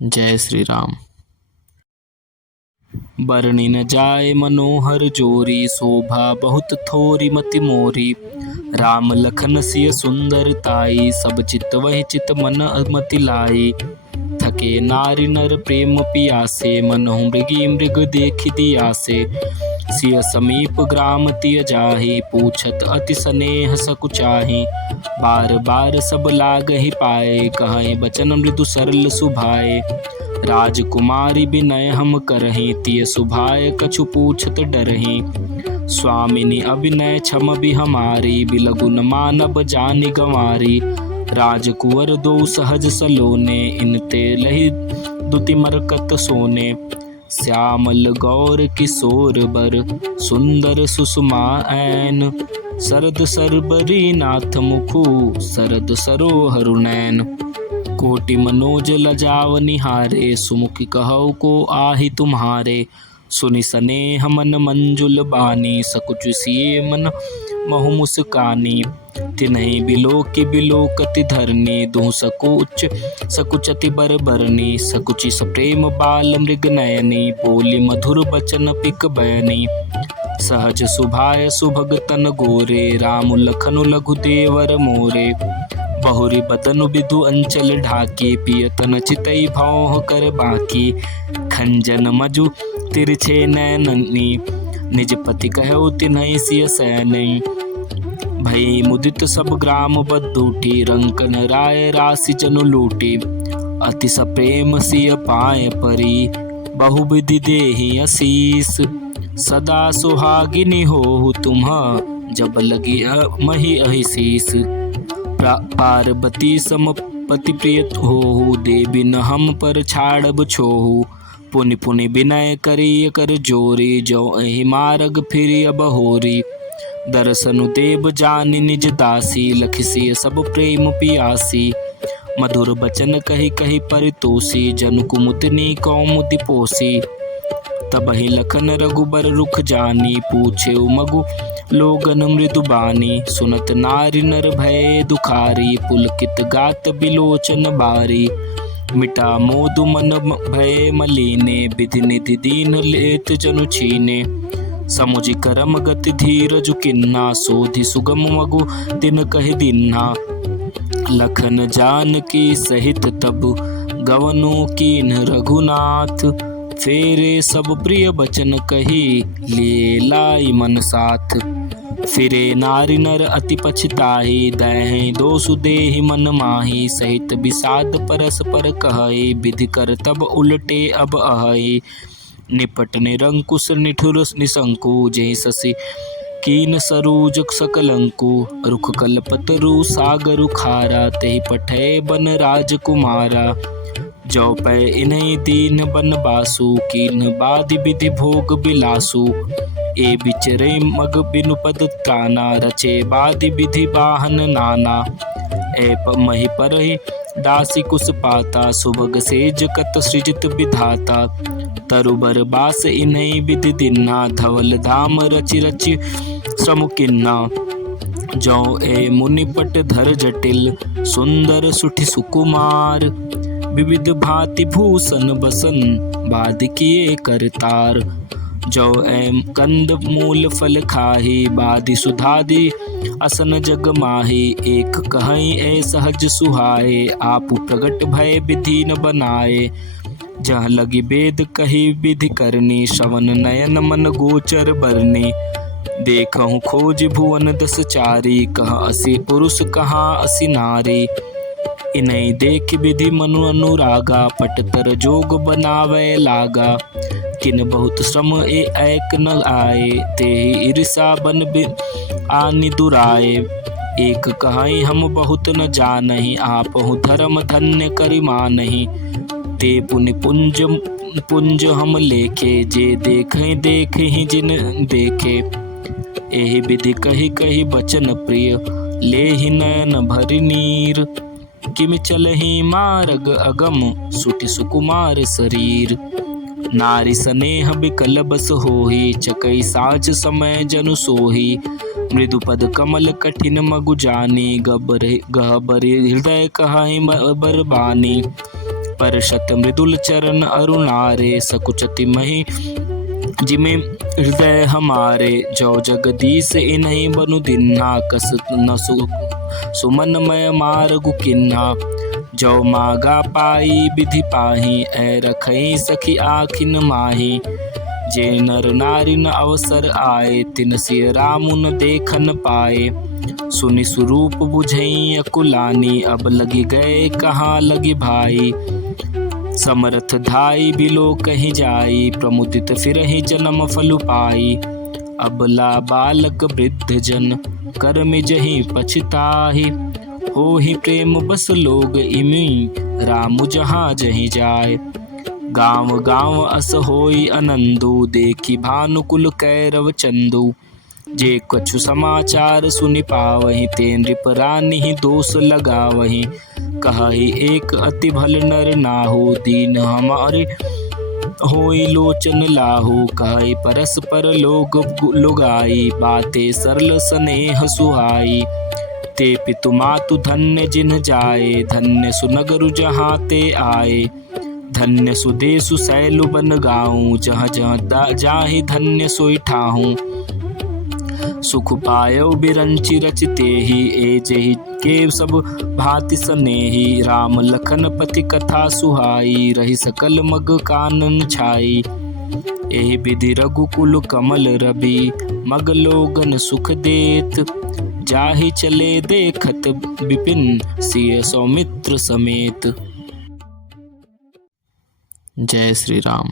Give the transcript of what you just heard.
जय श्री राम। बरनी न जाए मनोहर जोरी, शोभा बहुत थोरी मति मोरी। राम लखन सिय सुंदर ताई, सब चित वही चित मन मति लाई। थके नारी नर प्रेम पियासे, मनहु मृगी मृग देखि दियासे। सिय समीप ग्राम तिय जाहि, पूछत अति स्नेह सकुचाहि। बार बार सब लागहि पाए, कहे बचन मृदु सरल सुभाए। राजकुमारी बिनय हम करहि, तिय सुभाए कछु पूछत डरहि। स्वामिनी अभिनय क्षम भी हमारी, बिलगुन मानब जानि गंवारी। राजकुंवर दो सहज सलोने, इनते लहि दुति मरकत सोने। श्यामल गौर किशोर बर, सुंदर सुषमा ऐन। शरद सरबरी नाथ मुखु, शरद सरोहर नैन। कोटि मनोज लजाव निहारे, सुमुखी कहौ को आहि तुम्हारे। सुनि सनेह मन मंजुल बानी, सकुच सिए मन महु मुस्कानी। तिन्हि बिलोकि बिलोकति धरनी, दुह सकुच सकुचति बर बरनी। सकुचि सप्रेम बाल मृग नयनी, बोली मधुर बचन पिक बयनी। सहज सुभाय सुभग तन गोरे, राम लखनु लघु देवर मोरे। बहुरी बदनु बिधु अंचल ढाकी, पियतन चितई भौह कर बाकी। खंजन मजु तिरछे नैननी, निज पति कहु तिन्हि सिय सैनी। भई मुदित सब ग्राम बदूटी, रंकन राय राशि जनु लूटी। अति सप्रेम सिय पाए परी, बहु विधि देहि असीस। सदा सुहागिनी होहु तुम्ह, जब लगी मही अहिसीस। पार्वती सम पति प्रिय होहु, देवी न हम पर छाड़ब छोहु। पुनि पुनि विनय करिय कर जोरी, जो एहि मार्ग फिरि अब होरी। दर्शनु देव जानि निज दासी, लखिसिय सब प्रेम पियासी। मधुर बचन कहि कहि परितोषी, जनु कुमुदनी कौमुदी पोसी। तबहि लखन रघुबर रुख जानी, पूछे मगु लोगन मृदु बानी। सुनत नारी नर भय दुखारी, पुलकित गात बिलोचन बारी। मिटा मोदु मन भय मलीने, विधि निधि दीन लेत जनु छीने। समुझि करम गति धीरजु किन्ना, सोधि सुगम मगु दिन कहि दिन्हा। लखन जानकी सहित तब, गवनु कीन रघुनाथ। फेरे सब प्रिय बचन कही, लिए लाई मन साथ। फिरे नारी नर अति पछताही, दहि दोषु देहि मन माही। सहित विषाद परस पर कहई, विधि कर तब उलटे अब अहई। निपट निरंकुश निठुर निशंकु, जहि शशि कीन सरोज सकलंकु। रुख कल्पतरु सागरु खारा, तेहि पठय बन राजकुमारा। जो पै इन्हीं दीन बनबासु, कीन बादि विधि भोग बिलासु। ए बिचरे मग बिनु पद त्राना, रचे बादि विधि वाहन नाना। ए मही परहि दासी कुस पाता, सुभग सेज कत सृजित विधाता। तरुबर बास इन्हीं विधि दिन्ना, धवल धाम रचि रचि श्रम किन्ना। जो ए मुनिपट धर जटिल, सुंदर सुठि सुकुमार। विविध भांति भूषण बसन, बाद किए करतार। जो एम कंद मूल फल खाही, बादि सुधादि असन जग माही। एक कहीं ए सहज सुहाए, आपु प्रगट भय विधि न बनाए। जह लगी वेद कही विधि करनी, श्रवण नयन मन गोचर बरनी। देखहु खोज भुवन दस चारी, कहाँ असी पुरुष कहाँ असी नारी। इन्हीं देख विधि मनु अनुरागा, पटतर जोग बनावे लागा। किन बहुत श्रम ए ऐक न आए, तेहि ईर्षा बन आनि दुराए। एक कहाई हम बहुत न जानहि, आपहु धर्म धन्य करि मानहि। ते पुनि पुंज पुंज हम लेखे, जे देखे देखहि जिन देखे। एहि विधि कही कही बचन प्रिय, लेहि नयन भरि नीर। किमि चलहि मार्ग अगम, सुठि सुकुमार शरीर। नारी स्नेह बिकल बस होहि, चकई साँझ समय जनु सोहि। मृदु पद कमल कठिन मगु जानी, गहबर हृदय कहाई बरबानी। परशत मृदुल चरण अरुणारे, सकुचति मही जिमे हृदय हमारे। जो जगदीश इन्हीं बनु दिन्हा, कस न सुमनमय मार्गु किन्हा। जो मागा पाई विधि पाही, ऐ रखई सखी आखिन माही। जे नर नारी न अवसर आए, तिन सिय रामु न देखन पाए। सुनि स्वरूप बुझई अकुलानी, अब लगी गए कहाँ लगी भाई। समरथ धाई बिलो कहीं जाई, प्रमुदित फिरहि जन्म फल पाई। अबला बालक वृद्ध जन, कर्म जहि पछताहि। होहि प्रेम बस लोग इमी, राम जहाँ जहीं जाए। गाँव गाँव अस होई आनंदु, देखी भानुकुल कैरव चंदु। जे कछु समाचार सुनि पावहि, ते नृप रानी दोष लगावहि। कहहि एक अति भल नर नाहु, दीन हमारे होई लोचन लाहु। कहहि परस्पर लोग लुगाई, बाते सरल स्नेह सुहाई। ते पितु मातु धन्य जिन जाए, धन्य सुनगरु जहाँ ते आए। धन्य सुदेशु सैलु बन गाऊं, जहाँ जहाँ जाहि धन्य सोई ठाहूं। सुख पायो बिरंचि रचते ही, ए जहि के सब भांति स्नेही। राम लखन पति कथा सुहाई, रही सकल मग कानन छाई। एहि विधि रघुकुल कमल रवि, मग लोगन सुख देत। जाहि चले देखत विपिन, सिय सौमित्र समेत। जय श्री राम।